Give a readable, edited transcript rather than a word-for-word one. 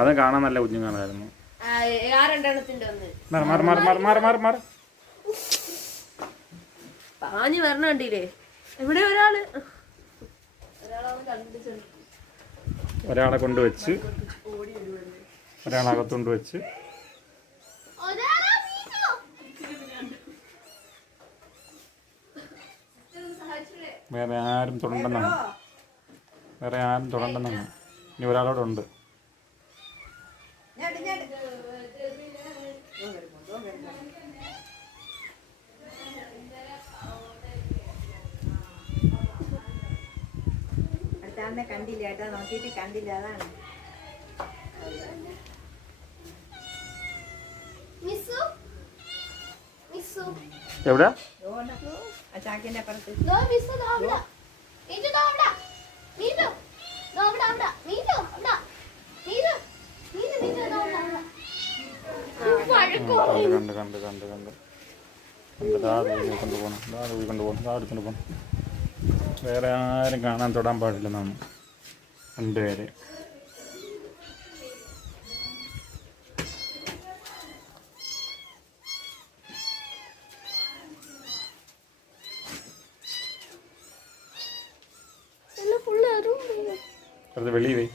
അത് കാണാൻ നല്ല കുഞ്ഞുങ്ങളായിരുന്നു. പാഞ്ഞു വരണ കണ്ടില്ലേ? ഇവിടെ ഒരാളെ കൊണ്ടുവച്ച് ഒരാളകത്തുകൊണ്ട് വെച്ച് വേറെ ആരും തൊടണ്ടെന്നാണ്. ഇനി ഒരാളോടെ ഉണ്ട്. കണ്ടില്ല കേട്ടോ, നോക്കിയിട്ട് കണ്ടില്ല. അതാണ് എവിടെ ചാക്കിന്റെ അപ്പുറത്ത് കൊണ്ടുപോകണം. വേറെ ആരും കാണാൻ തൊടാൻ പാടില്ലെന്നാണ്. രണ്ടുപേരെ വെളിയിൽ പോയി